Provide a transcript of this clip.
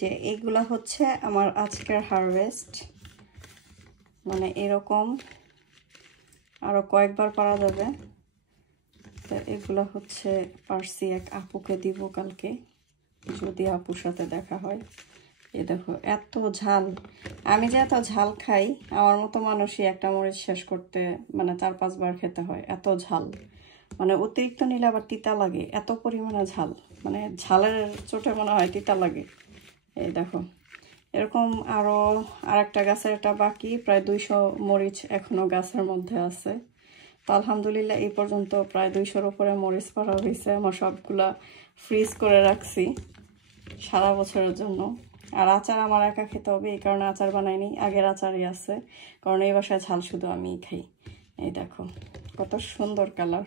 যে এইগুলা হচ্ছে আমার আজকের হারভেস্ট, মানে এরকম আরো কয়েকবার পারা যাবে। তো এগুলা হচ্ছে পারছি এক আপুকে দিব কালকে, যদি আপুর সাথে দেখা হয়। এই দেখো এত ঝাল, আমি যে এত ঝাল খাই, আমার মতো মানুষই একটা মরিচ শেষ করতে মানে 4-5 বার খেতে হয়, এত ঝাল। মানে অতিরিক্ত নিলে আবার তিতা লাগে, এত পরিমাণে ঝাল, মানে ঝালের চোটে মনে হয় তিতা লাগে। এই দেখো এরকম আরো আরেকটা গাছের এটা বাকি, প্রায় 200 মরিচ এখনো গাছের মধ্যে আছে। তো আলহামদুলিল্লাহ এই পর্যন্ত প্রায় 200-র উপরে মরিচ পাড়া হয়েছে। আমার সবগুলা ফ্রিজ করে রাখছি সারা বছরের জন্য। আর আচার আমার একা খেতে হবে, এই কারণে আচার বানাইনি, আগের আচারই আছে, কারণ এই বাসায় ঝাল শুধু আমিই খাই। এই দেখো কত সুন্দর কালার।